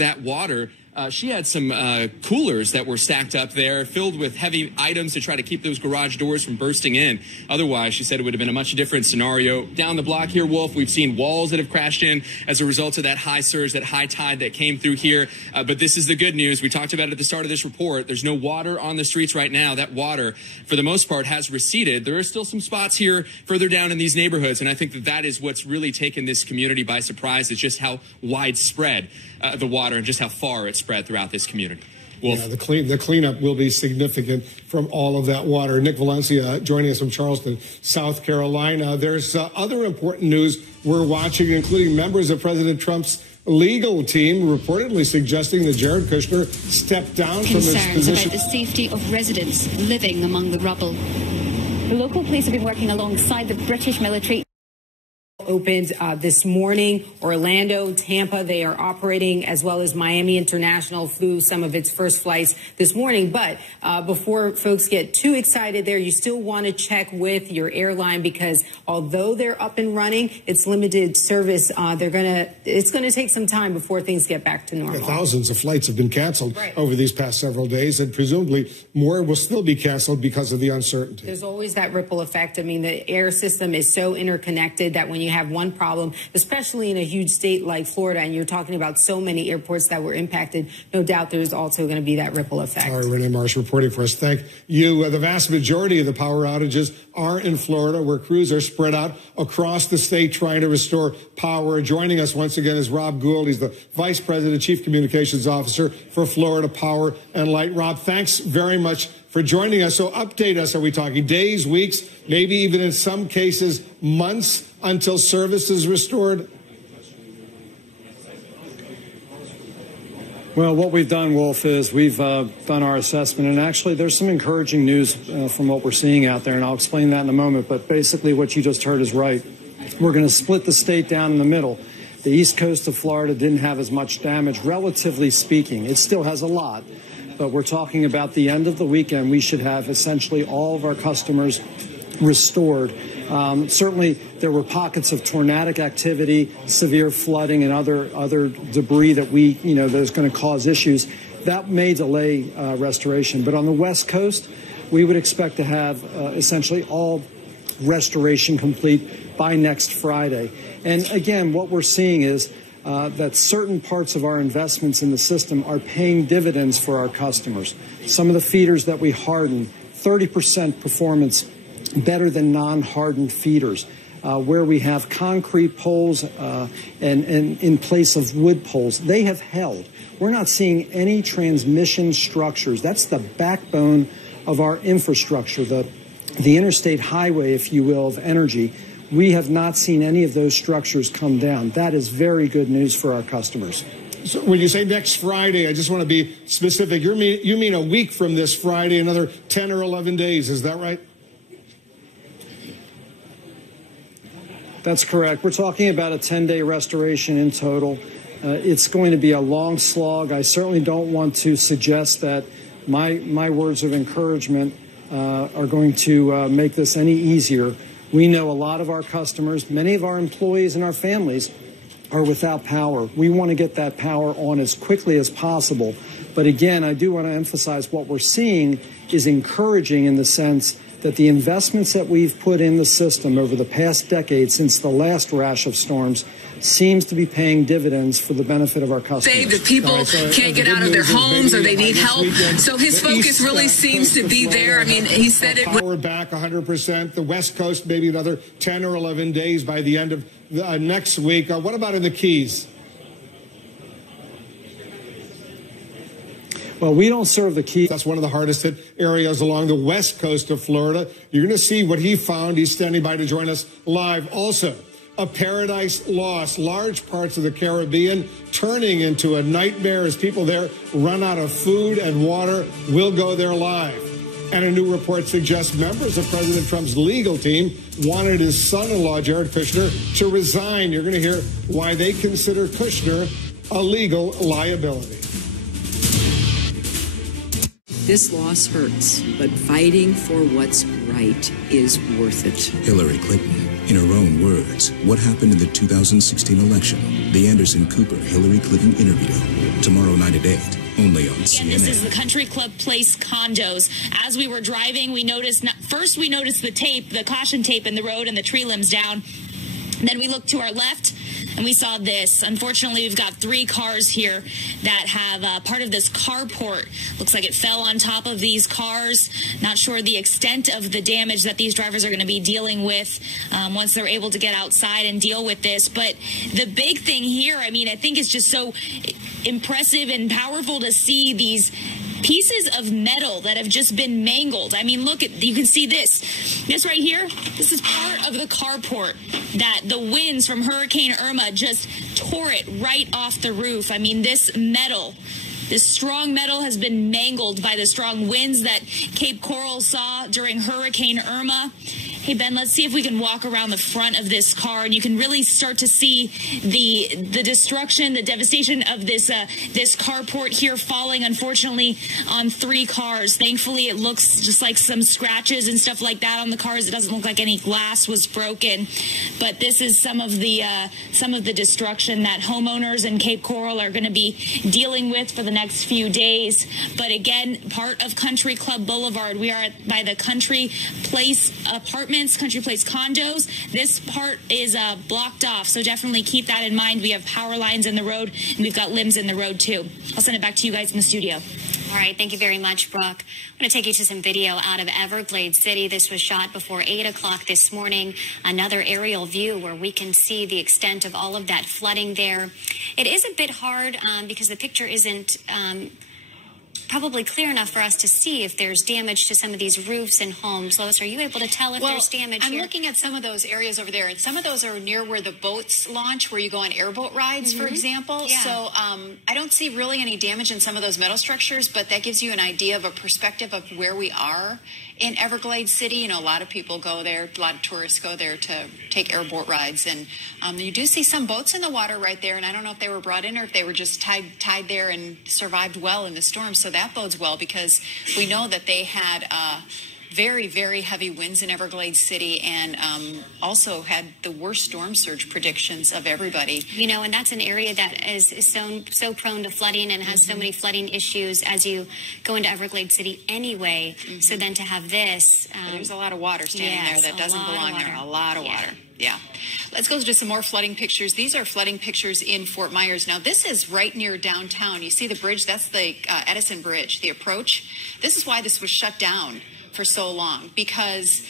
that water, she had some coolers that were stacked up there filled with heavy items to try to keep those garage doors from bursting in. Otherwise, she said it would have been a much different scenario. Down the block here, Wolf, we've seen walls that have crashed in as a result of that high surge, that high tide that came through here. But this is the good news. We talked about it at the start of this report. There's no water on the streets right now. That water, for the most part, has receded. There are still some spots here further down in these neighborhoods, and I think that that is what's really taken this community by surprise, is just how widespread the water and just how far it spread throughout this community. Wolf. Yeah, the cleanup will be significant from all of that water. Nick Valencia joining us from Charleston, South Carolina. There's other important news we're watching, including members of President Trump's legal team reportedly suggesting that Jared Kushner step down from his position. Concerns about the safety of residents living among the rubble. The local police have been working alongside the British military. Opened this morning. Orlando, Tampa, they are operating, as well as Miami International flew some of its first flights this morning. But before folks get too excited there, you still want to check with your airline, because although they're up and running, it's limited service. It's going to take some time before things get back to normal. Yeah, thousands of flights have been canceled over these past several days, and presumably more will still be canceled because of the uncertainty. There's always that ripple effect. I mean, the air system is so interconnected that when you have one problem, especially in a huge state like Florida, and you're talking about so many airports that were impacted, no doubt there's also going to be that ripple effect. All right, Renee Marsh reporting for us. Thank you. The vast majority of the power outages are in Florida, where crews are spread out across the state trying to restore power. Joining us once again is Rob Gould. He's the Vice President, Chief Communications Officer for Florida Power and Light. Rob, thanks very much for joining us. So update us. Are we talking days, weeks, maybe even in some cases months until service is restored? Well, what we've done, Wolf, is we've done our assessment, and actually there's some encouraging news from what we're seeing out there, and I'll explain that in a moment. But basically what you just heard is right. We're going to split the state down in the middle. The east coast of Florida didn't have as much damage, relatively speaking. It still has a lot. But we're talking about the end of the weekend, we should have essentially all of our customers restored. Certainly, there were pockets of tornadic activity, severe flooding, and other debris that that's going to cause issues. That may delay restoration. But on the West Coast, we would expect to have essentially all restoration complete by next Friday. And again, what we're seeing is that certain parts of our investments in the system are paying dividends for our customers. Some of the feeders that we harden, 30% performance better than non-hardened feeders. Where we have concrete poles and in place of wood poles, they have held. We're not seeing any transmission structures. That's the backbone of our infrastructure, the interstate highway, if you will, of energy. We have not seen any of those structures come down. That is very good news for our customers. So when you say next Friday, I just want to be specific. You mean a week from this Friday, another 10 or 11 days. Is that right? That's correct. We're talking about a 10-day restoration in total. It's going to be a long slog. I certainly don't want to suggest that my words of encouragement are going to make this any easier. We know a lot of our customers, many of our employees and our families are without power. We want to get that power on as quickly as possible. But again, I do want to emphasize what we're seeing is encouraging in the sense that the investments that we've put in the system over the past decade since the last rash of storms seems to be paying dividends for the benefit of our customers. Say that people can't get out of their homes or they need help. So his focus really seems to be there. I mean, he said it. Power back 100%. The West Coast, maybe another 10 or 11 days by the end of next week. What about in the Keys? Well, we don't serve the Keys. That's one of the hardest hit areas along the west coast of Florida. You're going to see what he found. He's standing by to join us live. Also, a paradise lost. Large parts of the Caribbean turning into a nightmare as people there run out of food and water. We'll go there live. And a new report suggests members of President Trump's legal team wanted his son-in-law, Jared Kushner, to resign. You're going to hear why they consider Kushner a legal liability. This loss hurts, but fighting for what's right is worth it. Hillary Clinton. In her own words, what happened in the 2016 election? The Anderson Cooper-Hillary Clinton interview. Tomorrow night at 8, only on CNN. This is the Country Club Place condos. As we were driving, we noticed, first we noticed the tape, the caution tape in the road and the tree limbs down. Then we looked to our left and we saw this. Unfortunately, we've got 3 cars here that have part of this carport. Looks like it fell on top of these cars. Not sure the extent of the damage that these drivers are going to be dealing with once they're able to get outside and deal with this. But the big thing here, I mean, I think it's just so impressive and powerful to see these pieces of metal that have just been mangled. I mean, look at, you can see this. This right here, this is part of the carport that the winds from Hurricane Irma just tore it right off the roof. I mean, this metal, this strong metal has been mangled by the strong winds that Cape Coral saw during Hurricane Irma. Hey, Ben, let's see if we can walk around the front of this car, and you can really start to see the destruction, the devastation of this carport here falling, unfortunately, on 3 cars. Thankfully, it looks just like some scratches and stuff like that on the cars. It doesn't look like any glass was broken, but this is some of the destruction that homeowners in Cape Coral are going to be dealing with for the next few days. But again, part of Country Club Boulevard. We are by the Country Place apartments, Country Place condos. This part is blocked off, so definitely keep that in mind. We have power lines in the road, and we've got limbs in the road too. I'll send it back to you guys in the studio. All right, thank you very much, Brooke. I'm going to take you to some video out of Everglades City. This was shot before 8 o'clock this morning. Another aerial view where we can see the extent of all of that flooding there. It is a bit hard because the picture isn't probably clear enough for us to see if there's damage to some of these roofs and homes. Lois, are you able to tell if there's damage I'm here? looking at some of those areas over there, and some of those are near where the boats launch, where you go on airboat rides, for example. Yeah. So I don't see really any damage in some of those metal structures, but that gives you an idea of a perspective of where we are in Everglades City. You know, a lot of people go there, a lot of tourists go there to take airboat rides, and you do see some boats in the water right there, and I don't know if they were brought in or if they were just tied there and survived well in the storm. So that bodes well, because we know that they had very, very heavy winds in Everglades City, and also had the worst storm surge predictions of everybody. You know, and that's an area that is so prone to flooding and has so many flooding issues as you go into Everglades City anyway. So then to have this... there's a lot of water standing there that doesn't belong there. A lot of water. Yeah. Let's go to some more flooding pictures. These are flooding pictures in Fort Myers. Now, this is right near downtown. You see the bridge? That's the Edison Bridge, the approach. This is why this was shut down for so long, because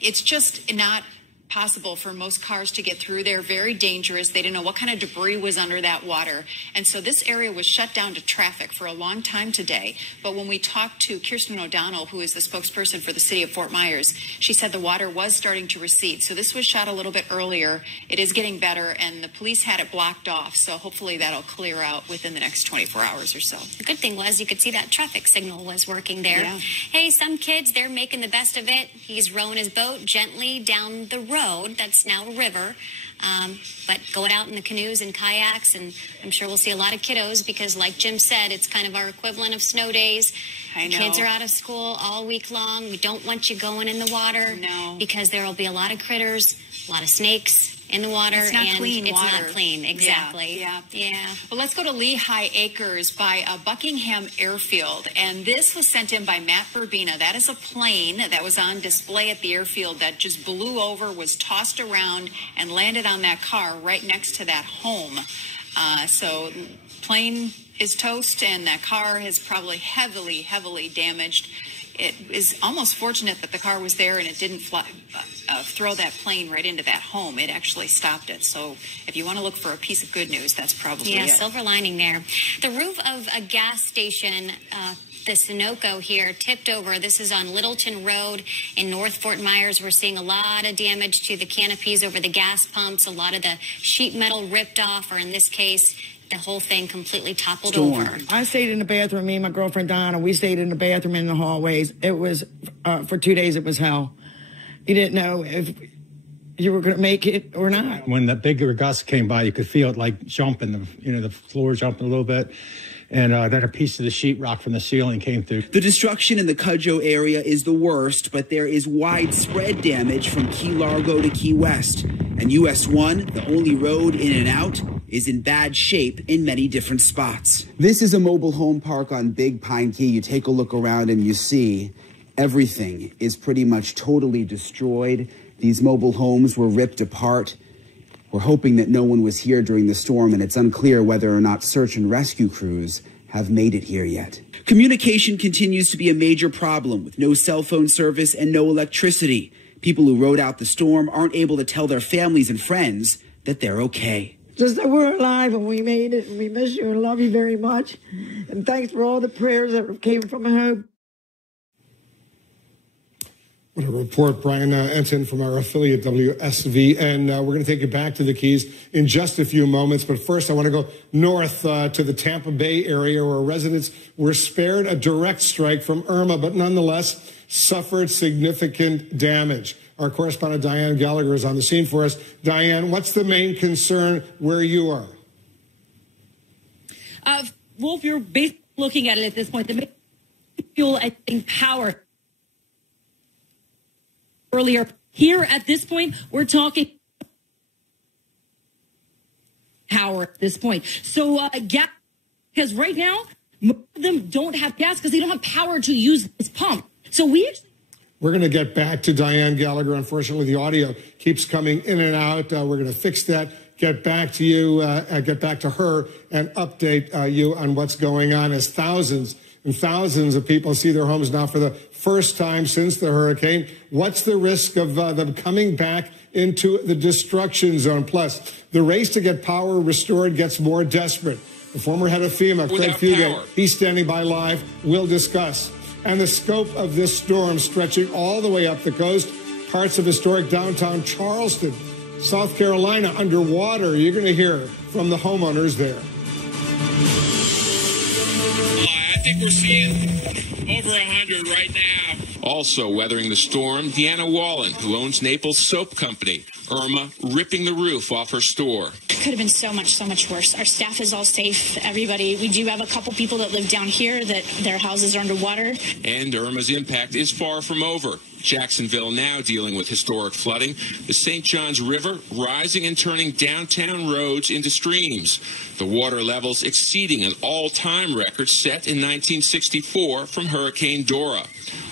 it's just not possible for most cars to get through. They're very dangerous. They didn't know what kind of debris was under that water. And so this area was shut down to traffic for a long time today. But when we talked to Kirsten O'Donnell, who is the spokesperson for the city of Fort Myers, she said the water was starting to recede. So this was shot a little bit earlier. It is getting better, and the police had it blocked off. So hopefully that'll clear out within the next 24 hours or so. The good thing was you could see that traffic signal was working there. Yeah. Hey, some kids, they're making the best of it. He's rowing his boat gently down the road. That's now a river, but going out in the canoes and kayaks, and I'm sure we'll see a lot of kiddos because, like Jim said, it's kind of our equivalent of snow days. I know. Kids are out of school all week long. We don't want you going in the water because there will be a lot of critters, a lot of snakes in the water. It's not clean water. It's not clean, exactly. Yeah. Well, let's go to Lehigh Acres by Buckingham Airfield. And this was sent in by Matt Verbena. That is a plane that was on display at the airfield that just blew over, was tossed around, and landed on that car right next to that home. So plane is toast, and that car is probably heavily, heavily damaged. It is almost fortunate that the car was there and it didn't throw that plane right into that home. It actually stopped it. So if you want to look for a piece of good news, that's probably it. Silver lining there. The roof of a gas station, the Sunoco here, tipped over. This is on Littleton Road in North Fort Myers. We're seeing a lot of damage to the canopies over the gas pumps. A lot of the sheet metal ripped off, or in this case, the whole thing completely toppled over. I stayed in the bathroom. Me and my girlfriend Donna, we stayed in the bathroom in the hallways. It was, for 2 days, it was hell. You didn't know if you were going to make it or not. When the bigger gust came by, you could feel it like jumping, the floor jumping a little bit. and then a piece of the sheetrock from the ceiling came through. The destruction in the Cudjoe area is the worst, but there is widespread damage from Key Largo to Key West. And US 1, the only road in and out, is in bad shape in many different spots. This is a mobile home park on Big Pine Key. You take a look around and you see everything is pretty much totally destroyed. These mobile homes were ripped apart. We're hoping that no one was here during the storm, and it's unclear whether or not search and rescue crews have made it here yet. Communication continues to be a major problem, with no cell phone service and no electricity. People who rode out the storm aren't able to tell their families and friends that they're okay. Just that we're alive and we made it, and we miss you and love you very much. And thanks for all the prayers that came from home. What a report, Brian Ensign from our affiliate WSV. And we're going to take you back to the Keys in just a few moments. But first, I want to go north to the Tampa Bay area, where residents were spared a direct strike from Irma, but nonetheless suffered significant damage. Our correspondent Diane Gallagher is on the scene for us. Diane, what's the main concern where you are? Wolf, you're basically looking at it at this point. The main fuel, I think, power. Earlier here at this point, we're talking power at this point. So gas, because right now, most of them don't have gas because they don't have power to use this pump. So we're going to get back to Diane Gallagher. Unfortunately, the audio keeps coming in and out. We're going to fix that, get back to you, get back to her, and update you on what's going on as thousands and thousands of people see their homes now for the first time since the hurricane. What's the risk of them coming back into the destruction zone? Plus, the race to get power restored gets more desperate. The former head of FEMA, Craig Fugate, he's standing by live. We'll discuss. And the scope of this storm stretching all the way up the coast, parts of historic downtown Charleston, South Carolina underwater. You're going to hear from the homeowners there. I think we're seeing over 100 right now. Also weathering the storm, Deanna Wallen, who owns Naples Soap Company. Irma ripping the roof off her store. It could have been so much worse. Our staff is all safe. Everybody, we do have a couple people that live down here that their houses are underwater. And Irma's impact is far from over. Jacksonville now dealing with historic flooding. The St. Johns River rising and turning downtown roads into streams. The water levels exceeding an all-time record set in 1964 from Hurricane Dora.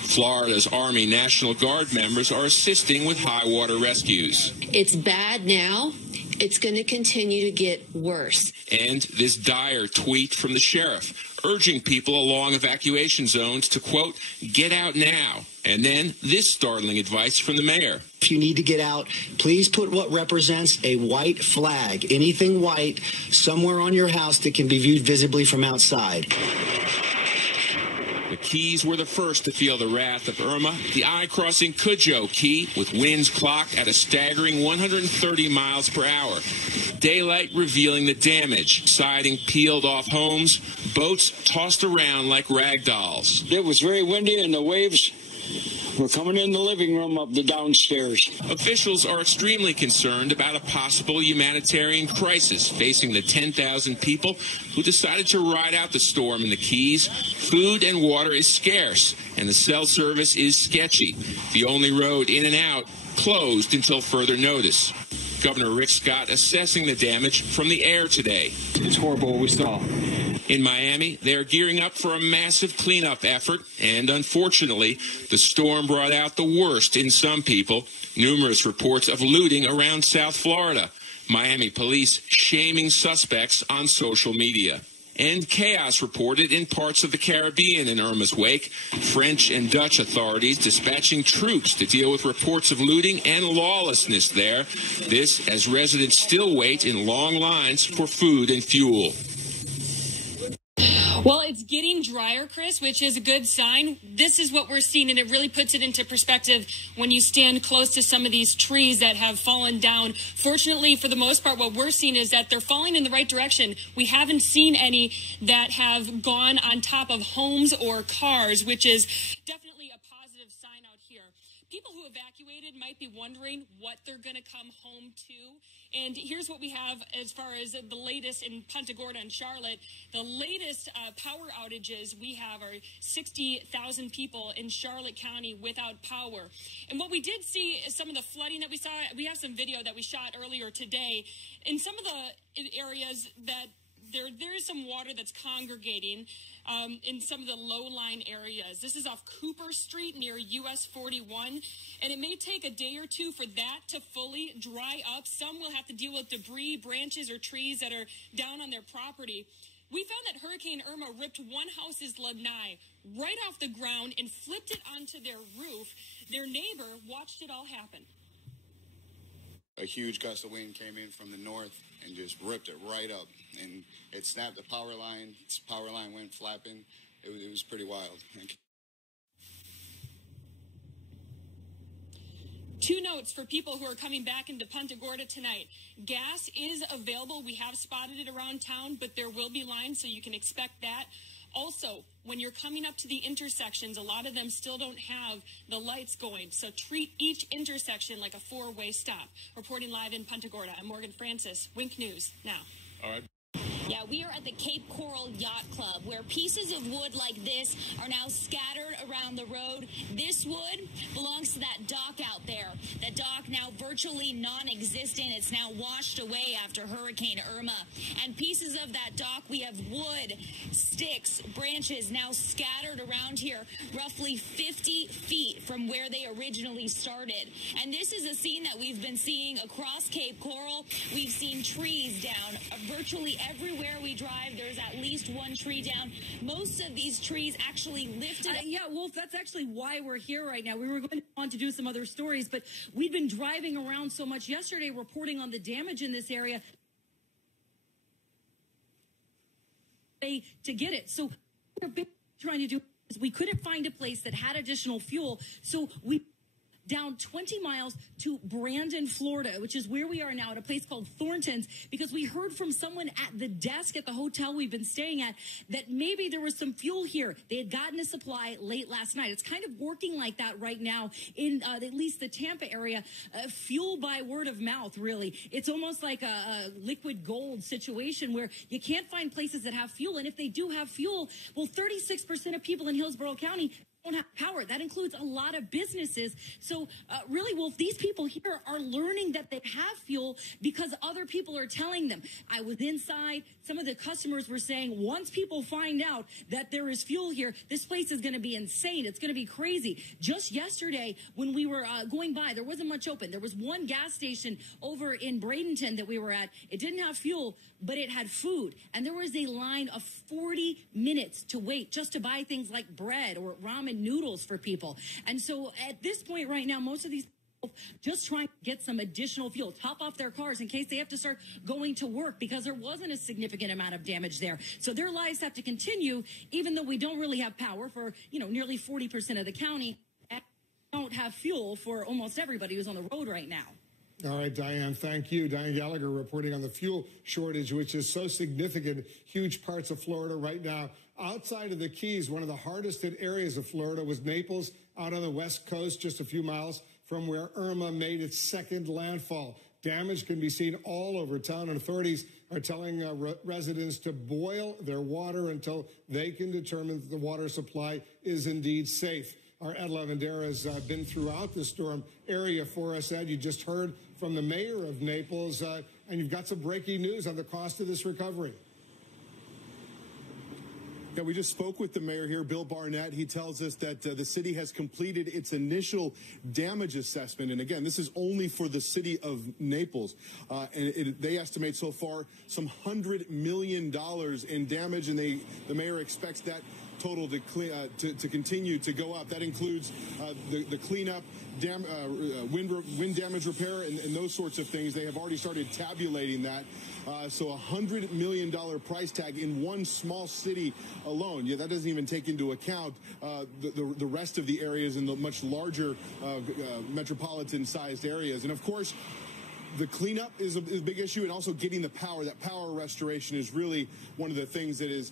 Florida's Army National Guard members are assisting with high water rescues. It's bad now. It's going to continue to get worse. And this dire tweet from the sheriff, urging people along evacuation zones to, quote, get out now. And then this startling advice from the mayor. If you need to get out, please put what represents a white flag, anything white, somewhere on your house that can be viewed visibly from outside. The Keys were the first to feel the wrath of Irma. The eye-crossing Cudjoe Key, with winds clocked at a staggering 130 miles per hour. Daylight revealing the damage. Siding peeled off homes. Boats tossed around like rag dolls. It was very windy and the waves were coming in the living room of the downstairs. Officials are extremely concerned about a possible humanitarian crisis facing the 10,000 people who decided to ride out the storm in the Keys. Food and water is scarce, and the cell service is sketchy. The only road in and out closed until further notice. Governor Rick Scott assessing the damage from the air today. It's horrible what we saw. In Miami, they are gearing up for a massive cleanup effort, and unfortunately, the storm brought out the worst in some people. Numerous reports of looting around South Florida. Miami police shaming suspects on social media. And chaos reported in parts of the Caribbean in Irma's wake. French and Dutch authorities dispatching troops to deal with reports of looting and lawlessness there. This as residents still wait in long lines for food and fuel. Well, it's getting drier, Chris, which is a good sign. This is what we're seeing, and it really puts it into perspective when you stand close to some of these trees that have fallen down. Fortunately, for the most part, what we're seeing is that they're falling in the right direction. We haven't seen any that have gone on top of homes or cars, which is definitely a positive sign out here. People who evacuated might be wondering what they're going to come home to. And here's what we have as far as the latest in Punta Gorda and Charlotte. The latest power outages we have are 60,000 people in Charlotte County without power. And what we did see is some of the flooding that we saw. We have some video that we shot earlier today. In some of the areas that there is some water that's congregating in some of the low-lying areas. This is off Cooper Street near US 41, and it may take a day or two for that to fully dry up. Some will have to deal with debris, branches, or trees that are down on their property. We found that Hurricane Irma ripped one house's lanai right off the ground and flipped it onto their roof. Their neighbor watched it all happen. A huge gust of wind came in from the north and just ripped it right up. And it snapped the power line. Its power line went flapping. It was pretty wild. Two notes for people who are coming back into Punta Gorda tonight. Gas is available. We have spotted it around town, but there will be lines, so you can expect that. Also, when you're coming up to the intersections, a lot of them still don't have the lights going. So treat each intersection like a four-way stop. Reporting live in Punta Gorda, I'm Morgan Francis, Wink News now. All right. Yeah, we are at the Cape Coral Yacht Club, where pieces of wood like this are now scattered around the road. This wood belongs to that dock out there. That dock now virtually non-existent. It's now washed away after Hurricane Irma. And pieces of that dock, we have wood, sticks, branches now scattered around here, roughly 50 feet from where they originally started. And this is a scene that we've been seeing across Cape Coral. We've seen trees down virtually everywhere we drive. There's at least one tree down. Most of these trees actually lifted. Yeah, Wolf, that's actually why we're here right now. We were going on to do some other stories, but we've been driving around so much yesterday reporting on the damage in this area to get it. So what we're trying to do is we couldn't find a place that had additional fuel, so we down 20 miles to Brandon, Florida, which is where we are now at a place called Thornton's, because we heard from someone at the desk at the hotel we've been staying at that maybe there was some fuel here. They had gotten a supply late last night. It's kind of working like that right now in at least the Tampa area, fuel by word of mouth, really. It's almost like a liquid gold situation where you can't find places that have fuel. And if they do have fuel, well, 36% of people in Hillsborough County don't have power. That includes a lot of businesses. So really, Wolf, these people here are learning that they have fuel because other people are telling them. I was inside. Some of the customers were saying, once people find out that there is fuel here, this place is going to be insane. It's going to be crazy. Just yesterday, when we were going by, there wasn't much open. There was one gas station over in Bradenton that we were at. It didn't have fuel, but it had food. And there was a line of 40 minutes to wait just to buy things like bread or ramen noodles for people. And so at this point right now, most of these people just trying to get some additional fuel, top off their cars in case they have to start going to work because there wasn't a significant amount of damage there. So their lives have to continue, even though we don't really have power for, nearly 40% of the county. And don't have fuel for almost everybody who's on the road right now. All right, Diane, thank you. Diane Gallagher reporting on the fuel shortage, which is so significant in huge parts of Florida right now. Outside of the Keys, one of the hardest hit areas of Florida was Naples, out on the west coast, just a few miles from where Irma made its second landfall. Damage can be seen all over town, and authorities are telling residents to boil their water until they can determine that the water supply is indeed safe. Our Ed Lavandera has been throughout the storm area for us. Ed, you just heard from the mayor of Naples, and you've got some breaking news on the cost of this recovery. Yeah, we just spoke with the mayor here, Bill Barnett. He tells us that the city has completed its initial damage assessment. And again, this is only for the city of Naples. They estimate so far some $100 million in damage, and the mayor expects that total to continue to go up. That includes the cleanup, wind damage repair, and those sorts of things. They have already started tabulating that. So a $100 million price tag in one small city alone. Yeah, that doesn't even take into account the rest of the areas in the much larger metropolitan-sized areas. And of course, the cleanup is a big issue, and also getting the power. That power restoration is really one of the things that is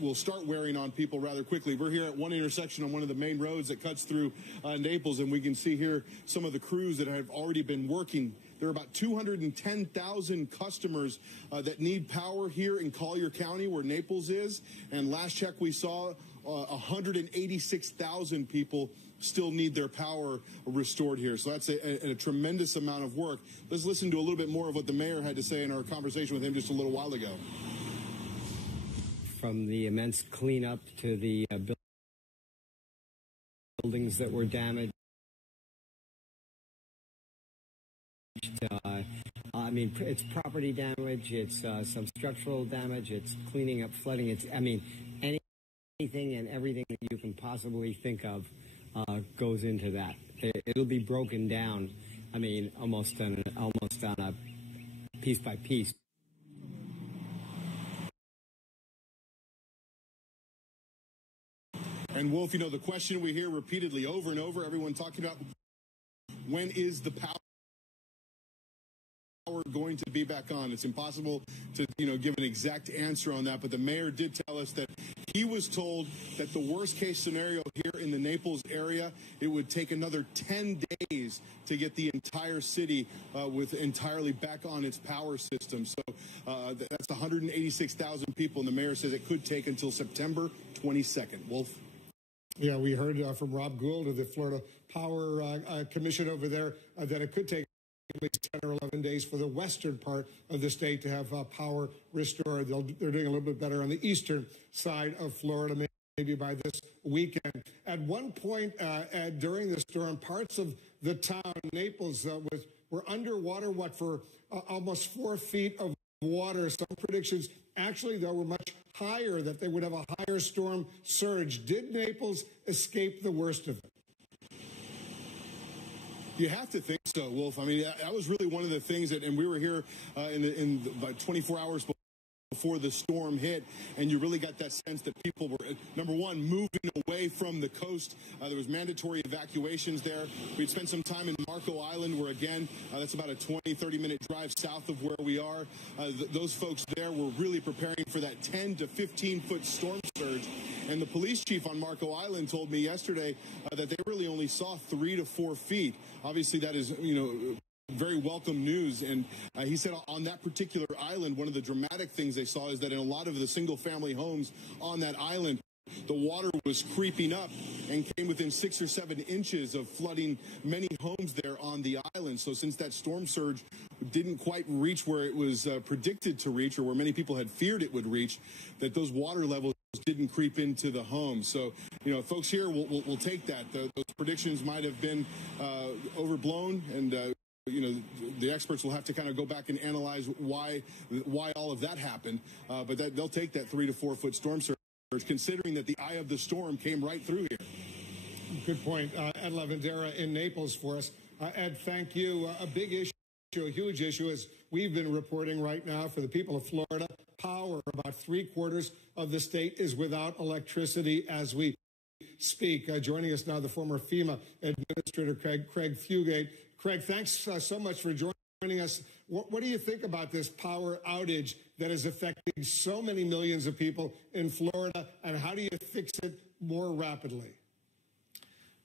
will start wearing on people rather quickly. We're here at one intersection on one of the main roads that cuts through Naples, and we can see here some of the crews that have already been working There are about 210,000 customers that need power here in Collier County, where Naples is. And last check we saw 186,000 people still need their power restored here. So that's a tremendous amount of work. Let's listen to a little bit more of what the mayor had to say in our conversation with him just a little while ago. From the immense cleanup to the buildings that were damaged. I mean, it's property damage, it's some structural damage, it's cleaning up flooding, it's, I mean, anything and everything that you can possibly think of goes into that. It'll be broken down, I mean, almost on a piece by piece. And Wolf, you know, the question we hear repeatedly over and over, everyone talking about, when is the power going to be back on? It's impossible to, you know, give an exact answer on that, but the mayor did tell us that he was told that the worst case scenario here in the Naples area, it would take another 10 days to get the entire city with entirely back on its power system. So that's 186,000 people, and the mayor says it could take until September 22nd. Wolf? Yeah, we heard from Rob Gould of the Florida Power Commission over there that it could take at least 10 or 11 days for the western part of the state to have power restored. They're doing a little bit better on the eastern side of Florida, maybe by this weekend. At one point during the storm, parts of the town, Naples, were underwater, for almost 4 feet of water. Some predictions actually, though, were much higher, that they would have a higher storm surge. Did Naples escape the worst of it? You have to think so, Wolf. I mean, that was really one of the things that, and we were here in about 24 hours before the storm hit, and you really got that sense that people were, number one, moving away from the coast. There was mandatory evacuations there. We'd spent some time in Marco Island, where, again, that's about a 20, 30-minute drive south of where we are. Those folks there were really preparing for that 10 to 15-foot storm surge. And the police chief on Marco Island told me yesterday that they really only saw 3 to 4 feet. Obviously, that is, you know, very welcome news. And he said on that particular island, one of the dramatic things they saw is that in a lot of the single-family homes on that island, the water was creeping up and came within 6 or 7 inches of flooding many homes there on the island. So since that storm surge didn't quite reach where it was predicted to reach, or where many people had feared it would reach, that those water levels didn't creep into the home. So, you know, folks here will take that. Those predictions might have been overblown, and you know, the experts will have to kind of go back and analyze why all of that happened. But they'll take that 3 to 4 foot storm surge, considering that the eye of the storm came right through here. Good point. Ed Lavandera in Naples for us. Ed, thank you. A big issue, a huge issue, as we've been reporting right now for the people of Florida. Power, about 3/4 of the state is without electricity as we speak. Joining us now, the former FEMA Administrator Craig Fugate. Craig, thanks so much for joining us. What do you think about this power outage that is affecting so many millions of people in Florida, and how do you fix it more rapidly?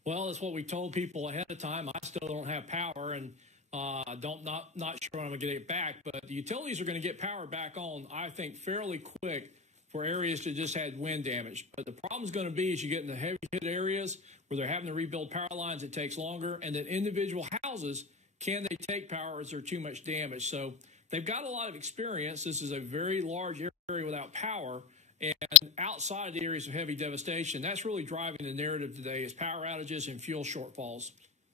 Well, it's what we told people ahead of time. I still don't have power, and not sure when I'm going to get it back. But the utilities are going to get power back on, I think, fairly quick for areas that just had wind damage. But the problem is going to be, as you get in the heavy hit areas where they're having to rebuild power lines, it takes longer. And then individual houses, can they take power, or is there too much damage? So they've got a lot of experience. This is a very large area without power. And outside the areas of heavy devastation, that's really driving the narrative today, is power outages and fuel shortfalls.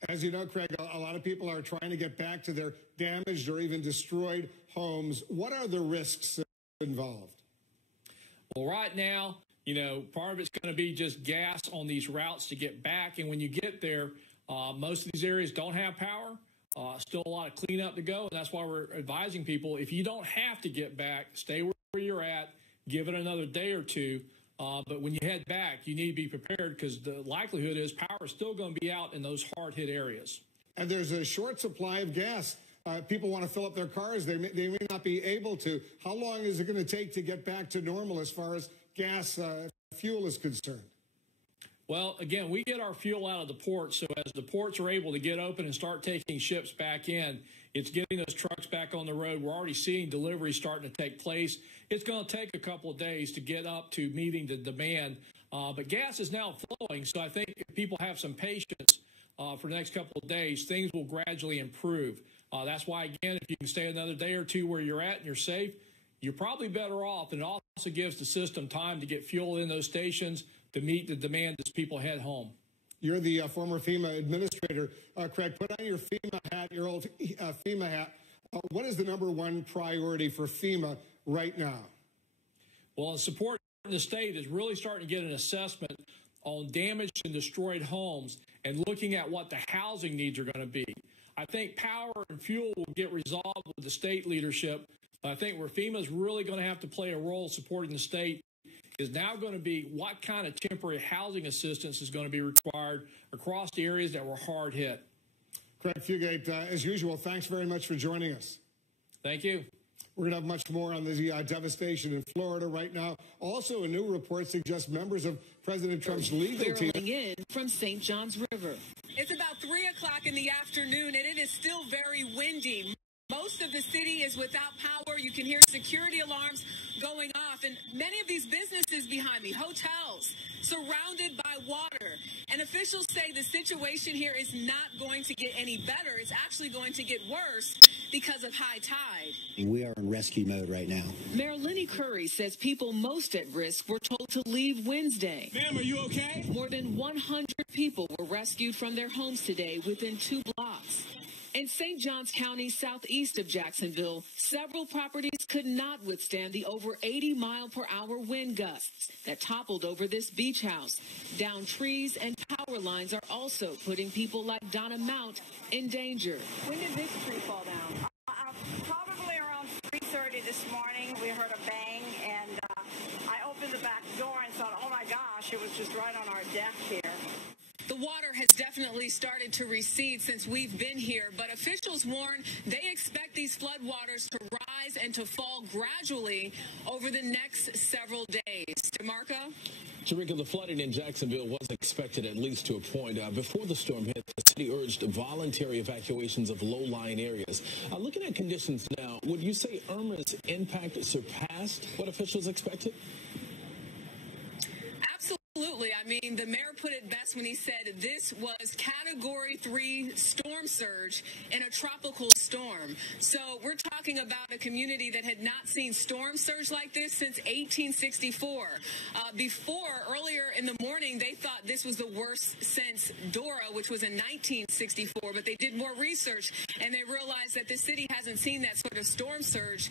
As you know, Craig, a lot of people are trying to get back to their damaged or even destroyed homes. What are the risks involved? Well, right now, you know, part of it's going to be just gas on these routes to get back. And when you get there, most of these areas don't have power. Still a lot of cleanup to go. And that's why we're advising people, if you don't have to get back, stay where you're at, give it another day or two. But when you head back, you need to be prepared, because the likelihood is power is still going to be out in those hard-hit areas. And there's a short supply of gas. People want to fill up their cars. They may not be able to. How long is it going to take to get back to normal as far as gas fuel is concerned? Well, again, we get our fuel out of the ports, so as the ports are able to get open and start taking ships back in, it's getting those trucks back on the road. We're already seeing deliveries starting to take place. It's going to take a couple of days to get up to meeting the demand, but gas is now flowing, so I think if people have some patience for the next couple of days, things will gradually improve. That's why, again, if you can stay another day or two where you're at and you're safe, you're probably better off, and it also gives the system time to get fuel in those stations to meet the demand as people head home. You're the former FEMA administrator. Craig, put on your FEMA hat, your old FEMA hat. What is the #1 priority for FEMA right now? Well, support in the state is really starting to get an assessment on damaged and destroyed homes and looking at what the housing needs are going to be. I think power and fuel will get resolved with the state leadership. But I think where FEMA is really going to have to play a role supporting the state is now going to be what kind of temporary housing assistance is going to be required across the areas that were hard hit. Craig Fugate, as usual, thanks very much for joining us. Thank you. We're going to have much more on the devastation in Florida right now. Also, a new report suggests members of President Trump's legal team. In from St. Johns River. It's about 3 o'clock in the afternoon, and it is still very windy. Most of the city is without power. You can hear security alarms going off. And many of these businesses behind me, hotels, surrounded by water. And officials say the situation here is not going to get any better. It's actually going to get worse because of high tide. We are in rescue mode right now. Mayor Lenny Curry says people most at risk were told to leave Wednesday. Ma'am, are you okay? More than 100 people were rescued from their homes today within 2 blocks. In St. Johns County, southeast of Jacksonville, several properties could not withstand the over 80-mile-per-hour wind gusts that toppled over this beach house. Downed trees and power lines are also putting people like Donna Mount in danger. When did this tree fall down? Probably around 3:30 this morning. We heard a bang, and I opened the back door and thought, oh my gosh, it was just right on our deck here. The water has definitely started to recede since we've been here, but officials warn they expect these floodwaters to rise and to fall gradually over the next several days. DeMarco? Tarika, the flooding in Jacksonville was expected at least to a point. Before the storm hit, the city urged voluntary evacuations of low-lying areas. Looking at conditions now, would you say Irma's impact surpassed what officials expected? Absolutely. I mean, the mayor put it best when he said this was Category 3 storm surge in a tropical storm. So we're talking about a community that had not seen storm surge like this since 1864. Earlier in the morning, they thought this was the worst since Dora, which was in 1964. But they did more research, and they realized that the city hasn't seen that sort of storm surge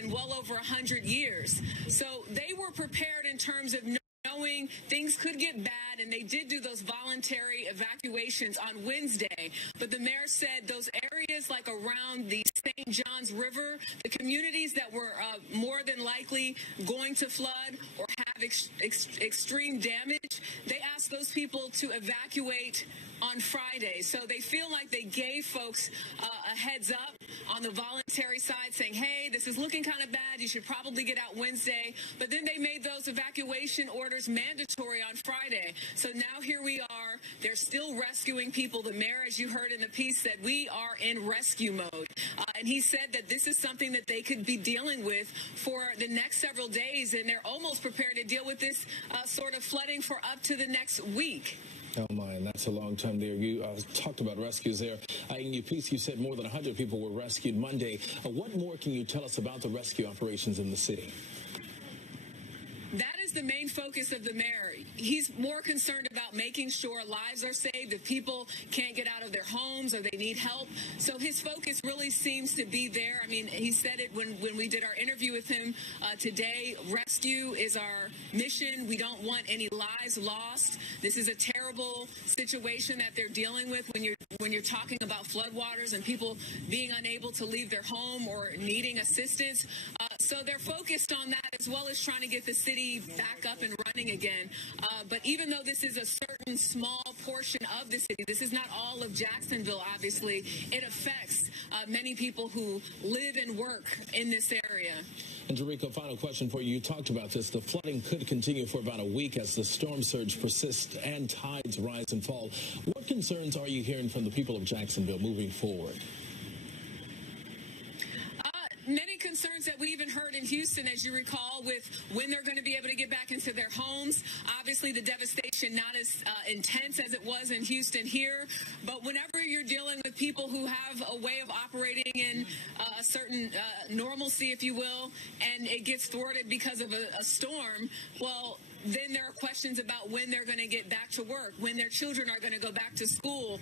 in well over 100 years. So they were prepared in terms of knowing things could get bad, and they did do those voluntary evacuations on Wednesday. But the mayor said those areas like around the St. Johns River, the communities that were more than likely going to flood or have extreme damage, they asked those people to evacuate on Friday. So they feel like they gave folks a heads up on the voluntary side, saying, hey, this is looking kind of bad. You should probably get out Wednesday. But then they made those evacuation orders mandatory on Friday. So now here we are. They're still rescuing people. The mayor, as you heard in the piece, said we are in rescue mode. And he said that this is something that they could be dealing with for the next several days. And they're almost prepared to deal with this sort of flooding for up to the next week. Oh, my, and that's a long time there. You talked about rescues there. In your piece, you said more than 100 people were rescued Monday. What more can you tell us about the rescue operations in the city? That is the main focus of the mayor. He's more concerned about making sure lives are saved, if people can't get out of their homes or they need help. So his focus really seems to be there. I mean, he said it when we did our interview with him today. Rescue is our mission. We don't want any lives lost. This is a terrible situation that they're dealing with when you're talking about floodwaters and people being unable to leave their home or needing assistance. So they're focused on that, as well as trying to get the city back up and running again. But even though this is a certain small portion of the city, this is not all of Jacksonville, obviously, it affects many people who live and work in this area. And Jericho, final question for you. You talked about this. The flooding could continue for about a week as the storm surge persists and tides rise and fall. What concerns are you hearing from the people of Jacksonville moving forward? Many concerns that we even heard in Houston, as you recall, with when they're going to be able to get back into their homes. Obviously, the devastation not as intense as it was in Houston here. But whenever you're dealing with people who have a way of operating in a certain normalcy, if you will, and it gets thwarted because of a storm, well, then there are questions about when they're going to get back to work, when their children are going to go back to school.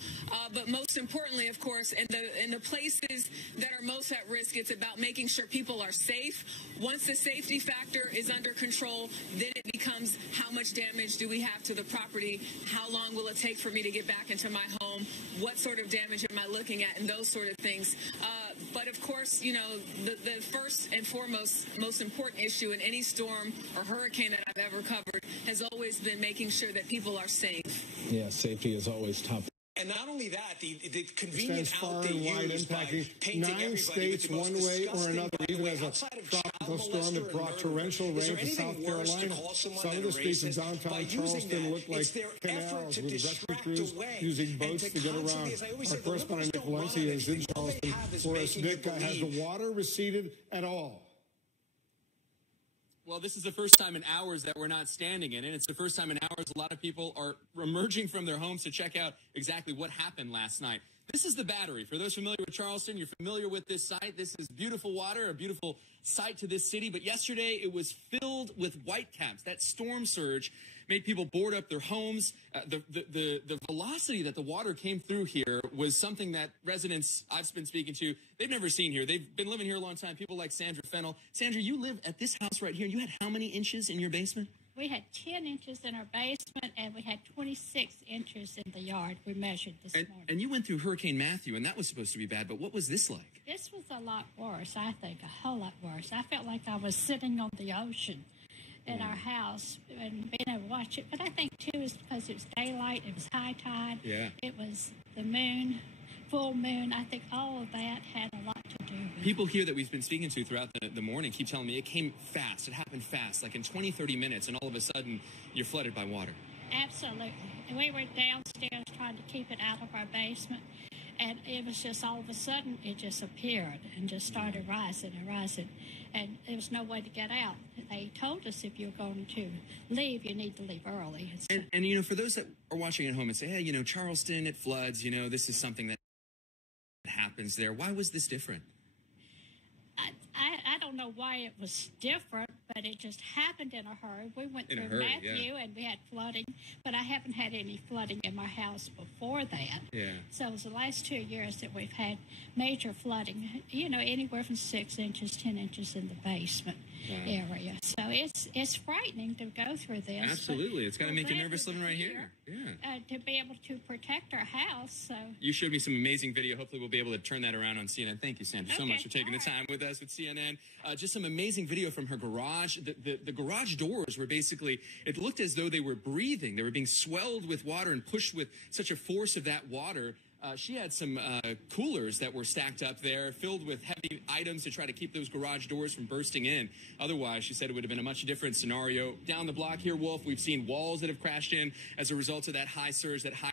But most importantly, of course, in the places that are most at risk, it's about making sure people are safe. Once the safety factor is under control, then it becomes how much damage do we have to the property? How long will it take for me to get back into my home? What sort of damage am I looking at? And those sort of things. But of course, you know, the first and foremost, most important issue in any storm or hurricane that I've ever covered has always been making sure that people are safe. Yeah, safety is always top. And not only that, the convenient far out they and wide, use by impacting painting 9 everybody states with the most one way or disgusting, another, by the even way, as a outside of tropical child storm that molester brought and torrential murder, rain to is there South anything worse to Carolina. call someone Some of than the a states in racist? downtown By using Charleston that, look like it's their effort canals to with rescue distract crews away using and boats to get constantly, around. as I always Our say, the correspondent Nick liberals don't Valencia run on is in anything. All they Charleston have is for us. making you Nick, has the believe. water receded at all? Well, this is the first time in hours that we're not standing in it. It's the first time in hours a lot of people are emerging from their homes to check out exactly what happened last night. This is the Battery. For those familiar with Charleston, you're familiar with this site. This is beautiful water, a beautiful site to this city. But yesterday, it was filled with whitecaps. That storm surge made people board up their homes. The velocity that the water came through here was something that residents I've been speaking to, they've never seen here. They've been living here a long time. People like Sandra Fennell. Sandra, you live at this house right here. You had how many inches in your basement? We had 10 inches in our basement, and we had 26 inches in the yard. We measured this morning. And you went through Hurricane Matthew, and that was supposed to be bad, but what was this like? This was a lot worse, I think, a whole lot worse. I felt like I was sitting on the ocean in our house and being able to watch it. But I think, too, is because it was daylight, it was high tide, it was the moon, full moon. I think all of that had a lot to do with it. People here that we've been speaking to throughout the morning keep telling me it came fast. It happened fast, like in 20, 30 minutes, and all of a sudden you're flooded by water. Absolutely. And we were downstairs trying to keep it out of our basement, and it was just all of a sudden it just appeared and just started rising and rising, and there was no way to get out. They told us if you're going to leave, you need to leave early. And you know, for those that are watching at home and say, hey, you know, Charleston, it floods, you know, this is something that happens there. Why was this different? I don't know why it was different, but it just happened in a hurry. We went through Matthew, and we had flooding, but I haven't had any flooding in my house before that. Yeah. So it was the last 2 years that we've had major flooding, you know, anywhere from 6 inches, 10 inches in the basement area. So it's frightening to go through this. Absolutely. It's got to make you nervous living right here. Yeah. To be able to protect our house. So you showed me some amazing video. Hopefully we'll be able to turn that around on CNN. Thank you, Sandra, so much for taking the time with us with CNN. Just some amazing video from her garage. The garage doors were basically, it looked as though they were breathing. They were being swelled with water and pushed with such a force of that water. She had some coolers that were stacked up there, filled with heavy items to try to keep those garage doors from bursting in. Otherwise, she said it would have been a much different scenario. Down the block here, Wolf, we've seen walls that have crashed in as a result of that high surge, that high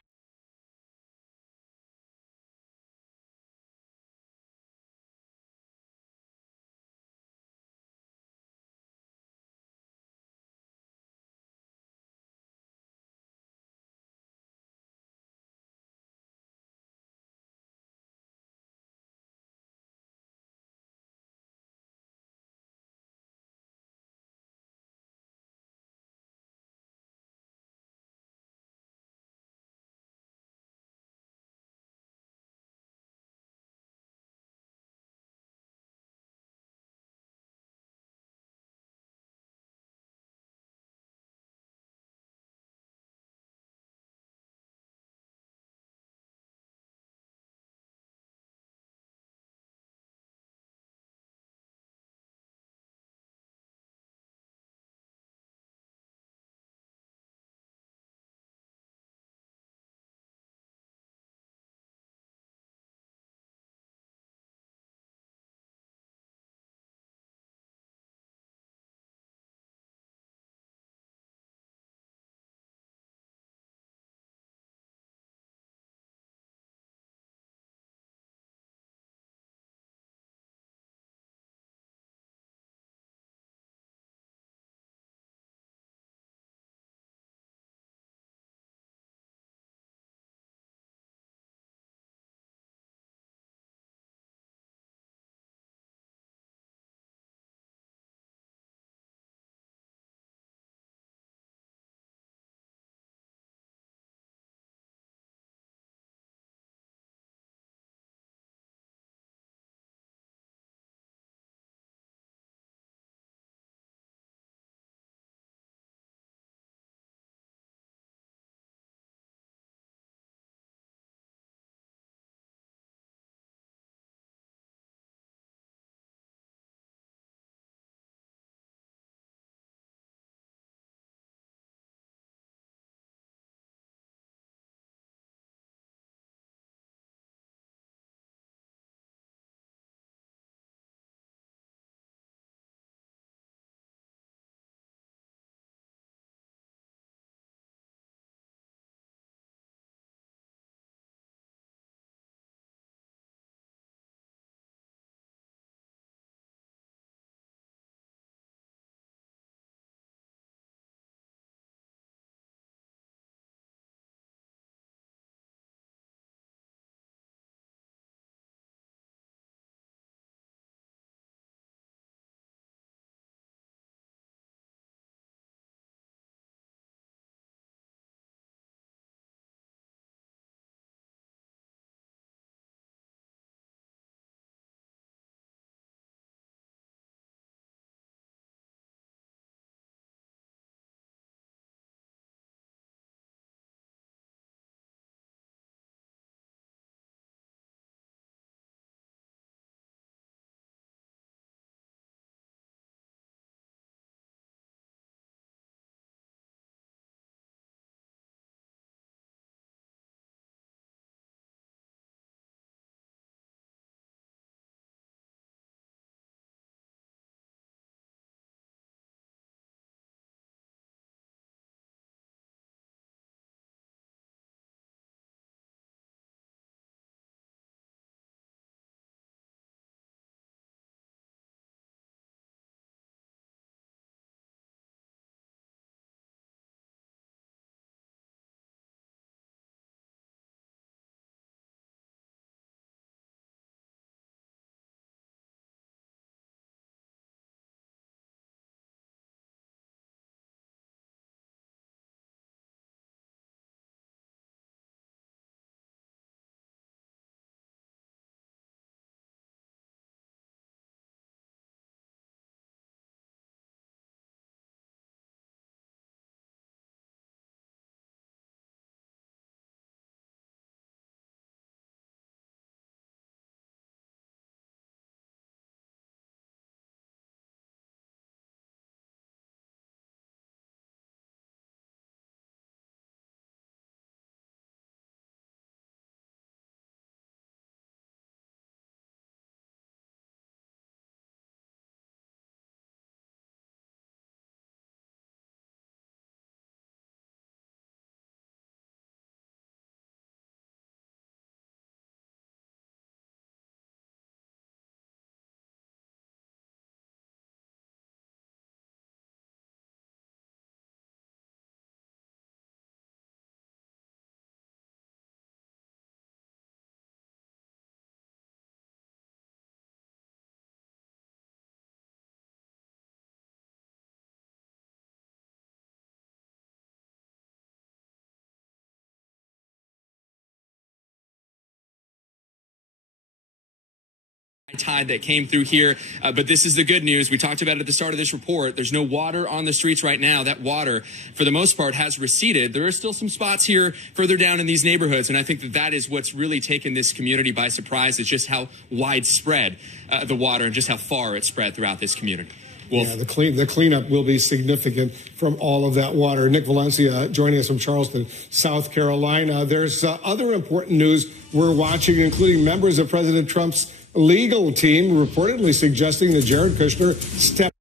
tide that came through here. But this is the good news. We talked about it at the start of this report. There's no water on the streets right now. That water, for the most part, has receded. There are still some spots here further down in these neighborhoods, and I think that is what's really taken this community by surprise, is just how widespread the water and just how far it spread throughout this community. Yeah, the cleanup will be significant from all of that water. Nick Valencia joining us from Charleston, South Carolina. There's other important news we're watching, including members of President Trump's legal team reportedly suggesting that Jared Kushner step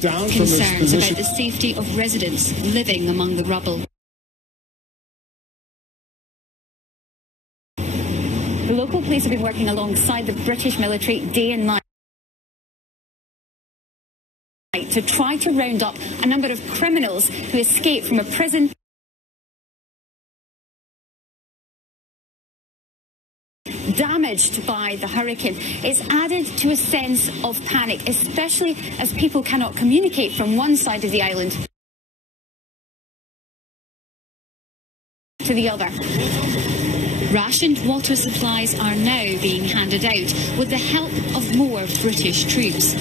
down from his position. Concerns about the safety of residents living among the rubble. The local police have been working alongside the British military day and night to try to round up a number of criminals who escaped from a prison. Damaged by the hurricane. It's added to a sense of panic, especially as people cannot communicate from one side of the island to the other. Rationed water supplies are now being handed out with the help of more British troops.